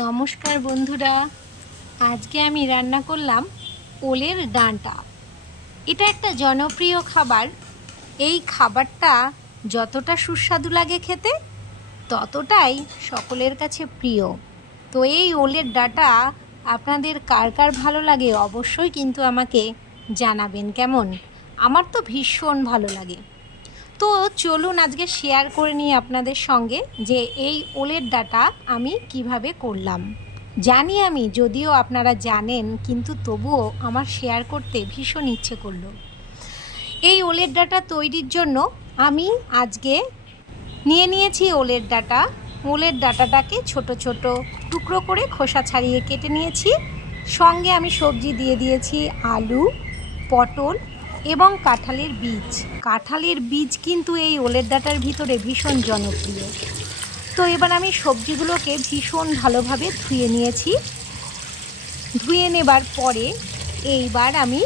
নমস্কার বন্ধুরা, আজকে আমি রান্না করলাম ওলের ডাঁটা। এটা একটা জনপ্রিয় খাবার। এই খাবারটা যতটা সুস্বাদু লাগে খেতে, ততটাই সকলের কাছে প্রিয়। তো এই ওলের ডাঁটা আপনাদের কার কার ভালো লাগে অবশ্যই কিন্তু আমাকে জানাবেন কেমন। আমার তো ভীষণ ভালো লাগে। তো চলুন আজকে শেয়ার করে নিই আপনাদের সঙ্গে যে এই ওলের ডাঁটা আমি কিভাবে করলাম। জানি আমি, যদিও আপনারা জানেন, কিন্তু তবুও আমার শেয়ার করতে ভীষণ ইচ্ছে করলো। এই ওলের ডাঁটা তৈরির জন্য আমি আজকে নিয়ে নিয়েছি ওলের ডাঁটা। ওলের ডাঁটাটাকে ছোট ছোট টুকরো করে খোসা ছাড়িয়ে কেটে নিয়েছি। সঙ্গে আমি সবজি দিয়ে দিয়েছি আলু, পটল এবং কাঁঠালের বীজ। কাঁঠালের বীজ কিন্তু এই ওলের ডাঁটার ভিতরে ভীষণ জনপ্রিয়। তো এবার আমি সবজিগুলোকে ভীষণ ভালোভাবে ধুয়ে নিয়েছি। ধুয়ে নেবার পরে এইবার আমি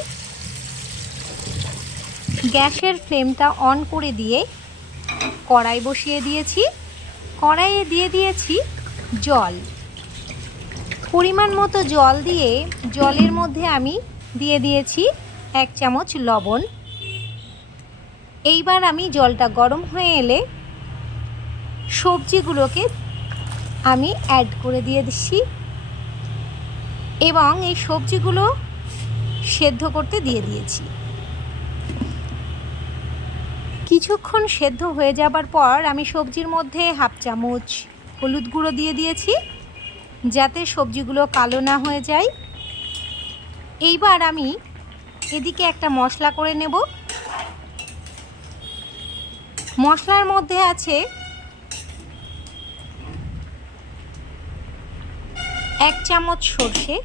গ্যাসের ফ্লেমটা অন করে দিয়ে কড়াই বসিয়ে দিয়েছি। কড়াইয়ে দিয়ে দিয়েছি জল, পরিমাণ মতো জল দিয়ে জলের মধ্যে আমি দিয়ে দিয়েছি 1 চামচ লবণ। এইবার আমি জলটা গরম হয়ে এলে সবজিগুলোকে আমি অ্যাড করে দিয়ে দিচ্ছি এবং এই সবজিগুলো সেদ্ধ করতে দিয়ে দিয়েছি। কিছুক্ষণ সেদ্ধ হয়ে যাবার পর আমি সবজির মধ্যে 1/2 চামচ হলুদ গুঁড়ো দিয়ে দিয়েছি, যাতে সবজিগুলো কালো না হয়ে যায়। এইবার আমি এদিকে একটা মশলা করে নেব। মশলার মধ্যে আছে 1 চামচ সর্ষে,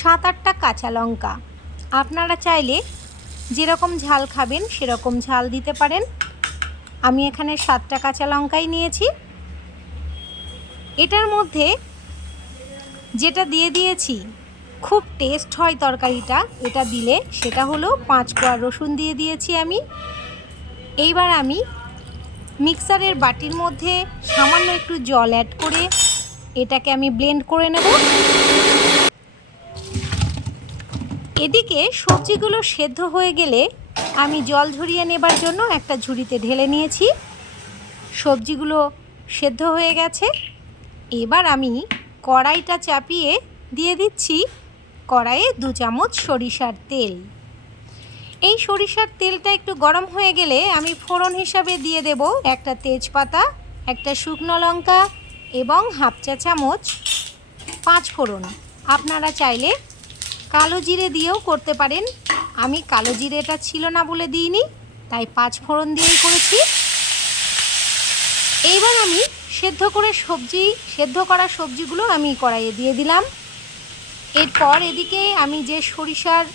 7-8টা কাঁচা লঙ্কা। আপনারা চাইলে যেরকম ঝাল খাবেন সেরকম ঝাল দিতে পারেন। আমি এখানে 7টা কাঁচা লঙ্কাই নিয়েছি। এটার মধ্যে যেটা দিয়ে দিয়েছি, খুব টেস্ট হয় তরকারিটা এটা দিলে, সেটা হলো 5 কোয়া রসুন দিয়ে দিয়েছি আমি। এইবার আমি মিক্সারের বাটির মধ্যে সামান্য একটু জল অ্যাড করে এটাকে আমি ব্লেন্ড করে নেব। এদিকে সবজিগুলো সেদ্ধ হয়ে গেলে আমি জল ঝরিয়ে নেবার জন্য একটা ঝুড়িতে ঢেলে নিয়েছি। সবজিগুলো সেদ্ধ হয়ে গেছে। এবার আমি কড়াইটা চাপিয়ে দিয়ে দিচ্ছি কড়াইয়ে 2 চামচ সরিষার তেল। এই সরিষার তেলটা একটু গরম হয়ে গেলে আমি ফোড়ন হিসাবে দিয়ে দেব একটা তেজপাতা, একটা শুকনো লঙ্কা এবং 1/2 চা চামচ 5 ফোড়ন। আপনারা চাইলে কালো জিরে দিয়েও করতে পারেন। আমি কালো জিরেটা ছিল না বলে দিইনি, তাই 5 ফোড়ন দিয়েই করেছি। এইবার আমি সেদ্ধ করা সবজিগুলো আমি কড়াইয়ে দিয়ে দিলাম। এরপর এদিকে আমি যে সরিষার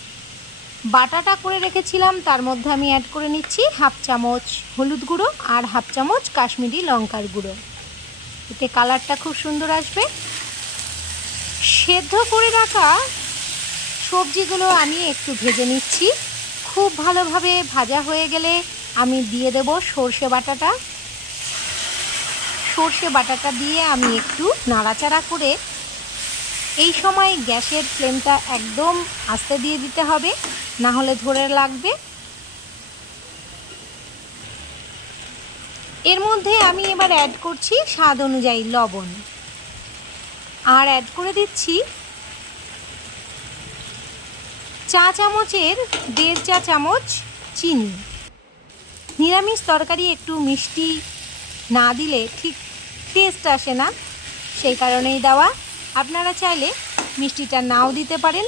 বাটাটা করে রেখেছিলাম তার মধ্যে আমি অ্যাড করে নিচ্ছি 1/2 চামচ হলুদ গুঁড়ো আর 1/2 চামচ কাশ্মীরি লঙ্কার গুঁড়ো। এতে কালারটা খুব সুন্দর আসবে। সেদ্ধ করে রাখা সবজিগুলো আমি একটু ভেজে নিচ্ছি। খুব ভালোভাবে ভাজা হয়ে গেলে আমি দিয়ে দেব সর্ষে বাটাটা। সর্ষে বাটাটা দিয়ে আমি একটু নাড়াচাড়া করে, এই সময় গ্যাসের ফ্লেমটা একদম আস্তে দিয়ে দিতে হবে, না হলে ধরে লাগবে। এর মধ্যে আমি এবার অ্যাড করছি স্বাদ অনুযায়ী লবণ, আর অ্যাড করে দিচ্ছি চা চামচের 1.5 চা চামচ চিনি। নিরামিষ তরকারি একটু মিষ্টি না দিলে ঠিক টেস্ট আসে না, সেই কারণেই দেওয়া। আপনারা চাইলে মিষ্টিটা নাও দিতে পারেন।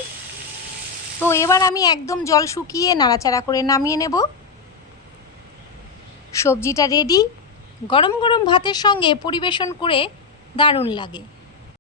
তো এবার আমি একদম জল শুকিয়ে নাড়াচাড়া করে নামিয়ে নেব। সবজিটা রেডি। গরম গরম ভাতের সঙ্গে পরিবেশন করে দারুণ লাগে।